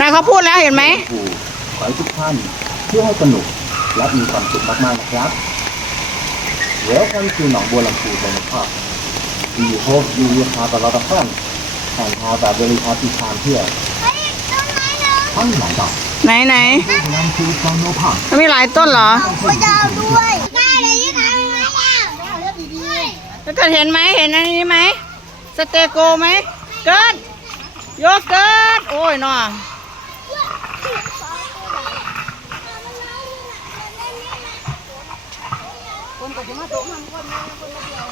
นายเขาพูดแล้วเห็นไหมขอให้ทุกท่านเพื่อให้สนุกและมีความสุขมากๆนะครับแล้วกันคือหนองบัวลำพูในภาพ We hope you will have a lot of fun and have a very happy time here ทั้งหลายดอกไหนมันมีหลายต้นเหรอคุณดาด้วยไล้าเลยที่ทำไหมอะแล้วเก็เห็นไหมเห็นอันนี้ไหมสเตโกไหมเกิด โยเกิร์ตโอ้ยน่อคนก็จะมาตกมันคนมาคนมาเดียว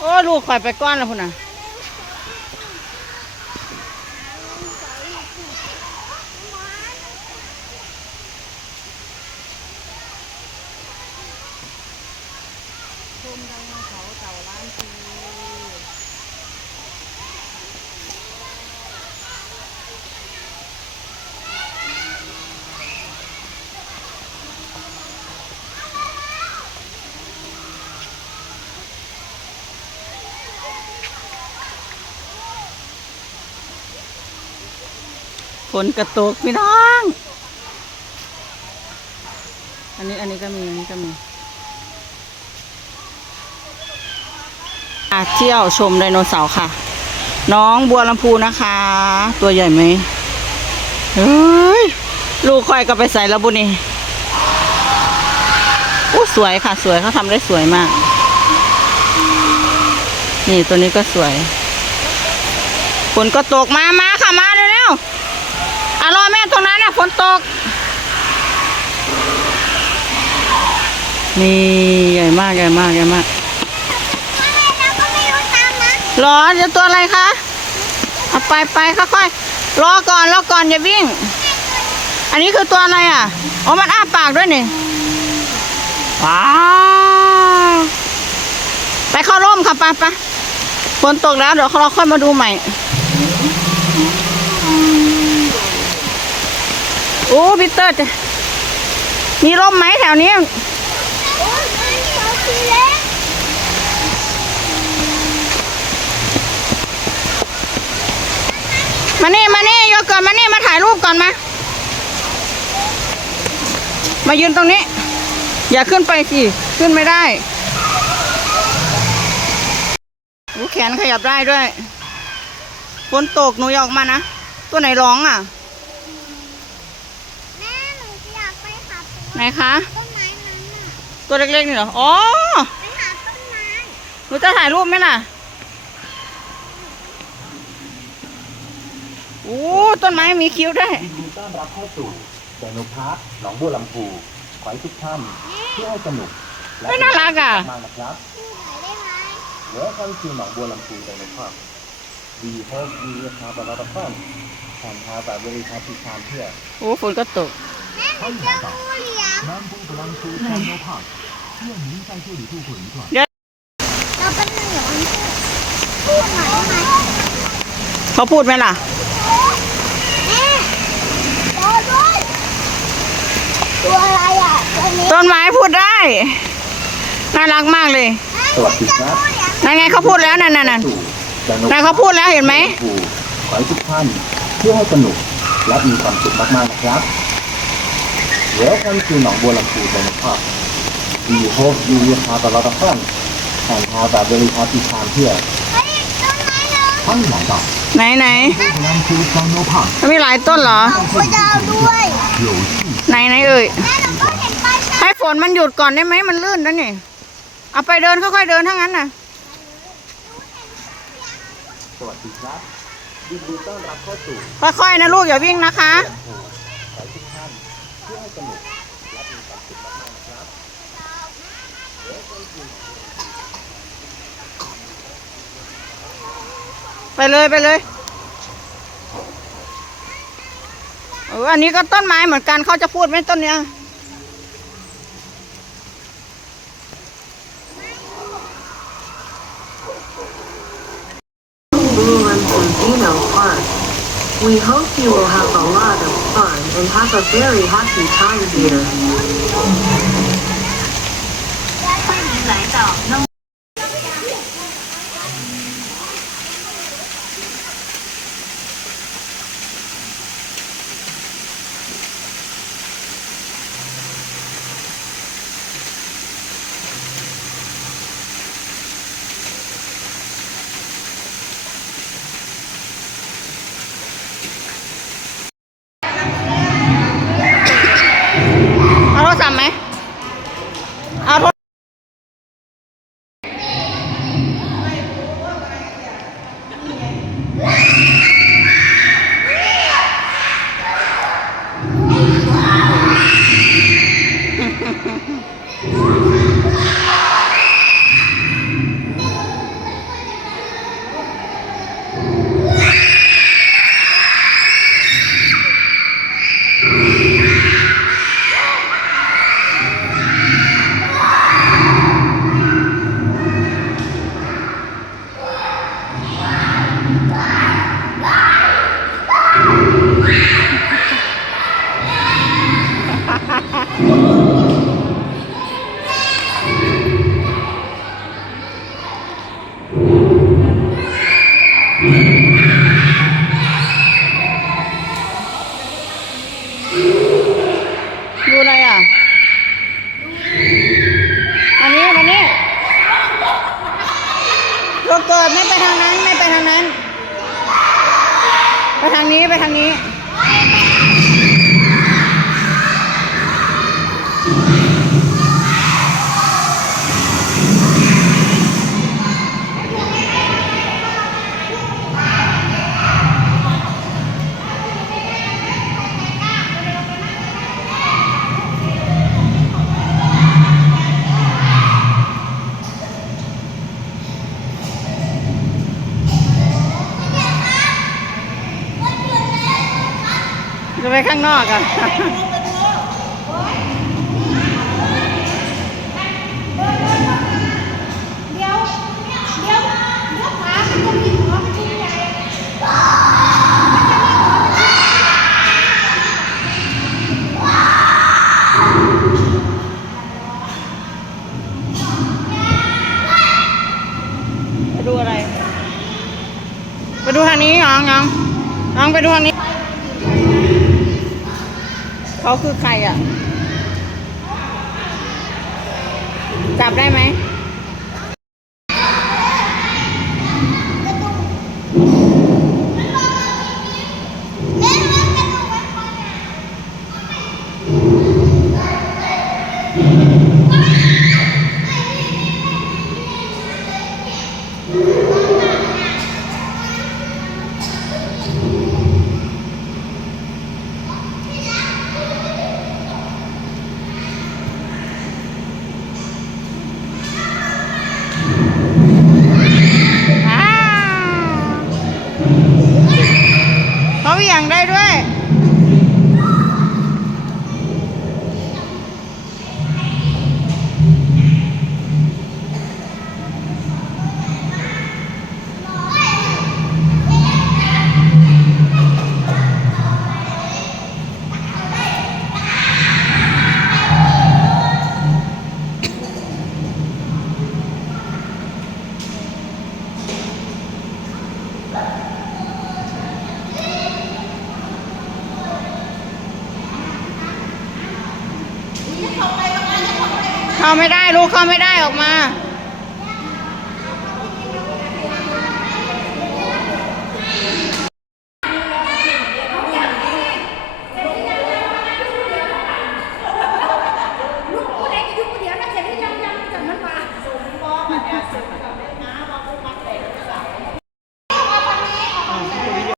โอ้ลูกข่อยไปก้อนแล้วพุ่นน่ะ ฝนกระตกพี่น้อง อันนี้อันนี้ก็มีอันนี้ก็มีอะเที่ยวชมไดโนเสาร์ค่ะ น้องบัวลำพูนะคะ ตัวใหญ่ไหมเฮ้ย ลูกค่อยก็ไปใส่แล้วบุนี่อู้สวยค่ะ สวยเขาทำได้สวยมาก นี่ตัวนี้ก็สวยฝนก็ตกมามาค่ะมาเรอะรอแม่ตรงนั้นน่ะฝนตก นี่ใหญ่มากใหญ่มากใหญ่มากราก็ไม่รู้ตามนะรอจะตัวอะไรคะ เอาไปไปค่อยๆ รอก่อนรอก่อนอย่าวิ่ง อันนี้คือตัวอะไรอะอ๋อมันอ้าปากด้วยนี่ว้าวไปเข้าร่มค่ะไปไปฝนตกแล้วเดี๋ยวเราค่อยมาดูใหม่ อ้พีเตอร์จะมีร่มไหมแถวนี้โอ้ยนี่มานี่มานี่โยเกิร์ตมานี่มาถ่ายรูปก่อนมา มายืนตรงนี้ อย่าขึ้นไปสิ ขึ้นไม่ได้หูแขนขยับได้ด้วยฝนตกหนูอยาออกมานะ ตัวไหนร้องอะ แม่หนูอยากไปหา ไหนคะ ต้นไม้นั้นน่ะตัวเล็กๆนี่เหรอ อ๋อ ไปหาต้นไม้หนูจะถ่ายรูปไหมล่ะโอ้ต้นไม้มีคิ้วได้วยยินดีต้อนรับเข้าสู่ไดโนพาร์คหนองบัวลำพูขอให้ทุกท่านเที่ยวให้สนุกและไม่น่ารักอะ มากนะครับถ่ายได้ไหม Welcome to หนองบัวลำพูไดโนพาร์ค We hope you will have a lot of fun and have a very happy time here โอ้ฝนก็ตก แม่หนูเจองูเหลือม 南部布朗区双牛胖愿您在这里度过一段 เราเป็นหนึ่งเหรอพูดหน่อยได้ไหม เขาพูดไหมล่ะ แม่รอด้วยตัวอะไรอ่ะตัวนี้ ต้นไม้พูดได้ น่ารักมากเลย สวัสดีครับ นั่นไงเขาพูดแล้วนั่นนั่นนั่น สู่ไดโน นั่นเขาพูดแล้วเห็นไหม พูขอให้ทุกท่านเที่ยวให้สนุกและมีความสุขมากๆนะครับ Welcome to หนองบัวลำพูไดโนพาร์ค We hope you will have a lot of fun and have a very happy time here เฮ้ยต้นไม้เลย 欢迎来到 ไหนไหน 布兰区双牛胖 มันมีหลายต้นเหรอ เราจะเอาด้วย 有趣 ไหนไหนเอ่ย แม่หนูก็เห็นป้ายชา ให้ฝนมันหยุดก่อนได้ไหมมันลื่นแล้วนี่ เอาไปเดินค่อยๆเดินทั้งนั้นน่ะ สวัสดีครับยินดีต้อนรับเข้าสู่ ค่อยๆนะลูกอย่าวิ่งนะคะ ลำพูขอให้ทุกท่าน เที่ยวให้สนุกและมีความสุขมากๆครับไปเลยไปเลยเอออันนี้ก็ต้นไม้เหมือนกันเขาจะพูดไหมต้นเนี้ย Blue Dino Park. We hope you will have a of have a very happy time here. ดูอะไรอะอันนี้อันนี้โรเกิดไม่ไปทางนั้นไม่ไปทางนั้น ไปทางนี้ไปทางนี้ ไปข้างนอกอะดูอะไร ไปดูทางนี้น้องน้องน้องไปดูทางนี้ เขาคือใครอะ จับได้ไหม ไม่ได้ลูกเข้าไม่ได้ออกมา